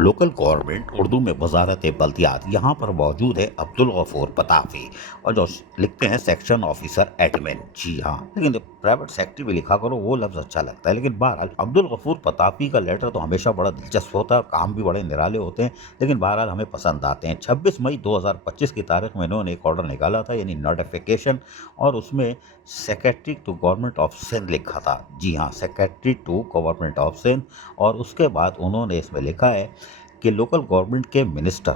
Local government Urdu में वजारत बल्दियात, यहाँ पर मौजूद है अब्दुल गफूर पताफी और जो लिखते हैं सेक्शन ऑफिसर एडमिन। जी हाँ, लेकिन जब प्राइवेट सेक्रेटरी भी लिखा करो वो लफ्ज़ अच्छा लगता है। लेकिन बहरहाल अब्दुल गफूर पताफी का लेटर तो हमेशा बड़ा दिलचस्प होता है और काम भी बड़े निराले होते हैं, लेकिन बहरहाल हमें पसंद आते हैं। 26 मई 2025 की तारीख में इन्होंने एक ऑर्डर निकाला था, यानी नोटिफिकेशन, और उसमें secretary to government of Sindh लिखा था। जी हाँ, secretary to government of Sindh. और उसके बाद उन्होंने इसमें लिखा है कि लोकल गवर्नमेंट के मिनिस्टर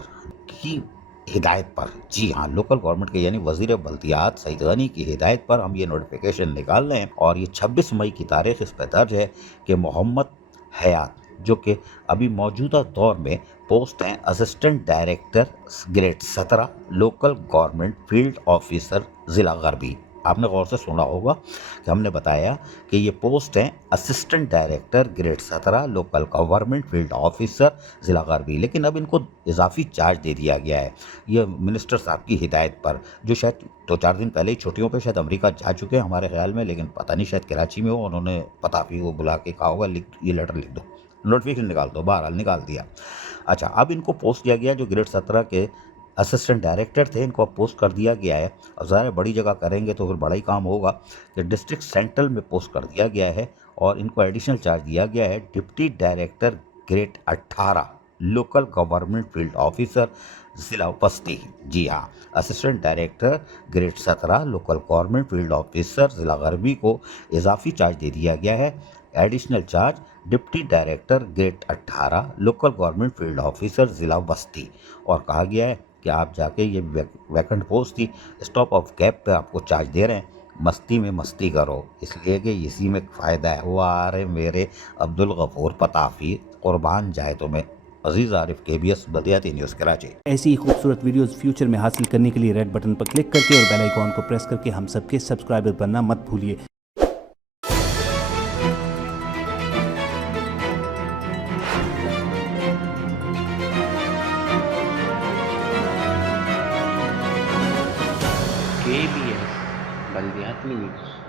की हिदायत पर, जी हाँ, लोकल गवर्नमेंट के यानी वजीर बल्दियात सईद गनी की हिदायत पर हम ये नोटिफिकेशन निकाल रहे हैं। और ये 26 मई की तारीख इस पर दर्ज है कि मोहम्मद हयात, जो कि अभी मौजूदा दौर में पोस्ट हैं assistant director grade 17 local government field officer ज़िला गरबी। आपने गौर से सुना होगा कि हमने बताया कि ये पोस्ट हैं assistant director grade 17 local government field officer ज़िला गरबी, लेकिन अब इनको इजाफी चार्ज दे दिया गया है ये मिनिस्टर साहब की हिदायत पर, जो शायद 2-4 दिन पहले ही छुट्टियों पे शायद अमेरिका जा चुके हैं हमारे ख्याल में, लेकिन पता नहीं शायद कराची में हो, उन्होंने पताफी को बुला के कहा होगा ये लेटर लिख दो, नोटिफिकेशन निकाल दो। बहरहाल निकाल दिया। अच्छा, अब इनको पोस्ट किया गया जो ग्रेड 17 के असिस्टेंट डायरेक्टर थे, इनको अब पोस्ट कर दिया गया है। अब ज़ाहिर बड़ी जगह करेंगे तो फिर बड़ा ही काम होगा, कि डिस्ट्रिक्ट सेंट्रल में पोस्ट कर दिया गया है और इनको एडिशनल चार्ज दिया गया है deputy director grade 18 local government field officer ज़िला बस्ती। जी हाँ, assistant director grade 17 local government field officer ज़िला गरबी को इजाफी चार्ज दे दिया गया है। Additional charge deputy director grade 18 local government field officer ज़िला बस्ती। और कहा गया है कि आप जाके ये वैकेंट पोस्ट थी, स्टॉप ऑफ गैप पे आपको चार्ज दे रहे हैं, मस्ती में मस्ती करो, इसलिए कि इसी में फ़ायदा है। वाह रे मेरे अब्दुल गफूर पताफी, कुर्बान जाए तुम्हें। अजीज़ आरिफ, KBS बल्दियाती न्यूज़ कराची। ऐसी ही खूबसूरत वीडियोस फ्यूचर में हासिल करने के लिए रेड बटन पर क्लिक करके और बेल आइकॉन को प्रेस करके हम सबके सब्सक्राइबर बनना मत भूलिए। KBS बल्दियाती न्यूज़।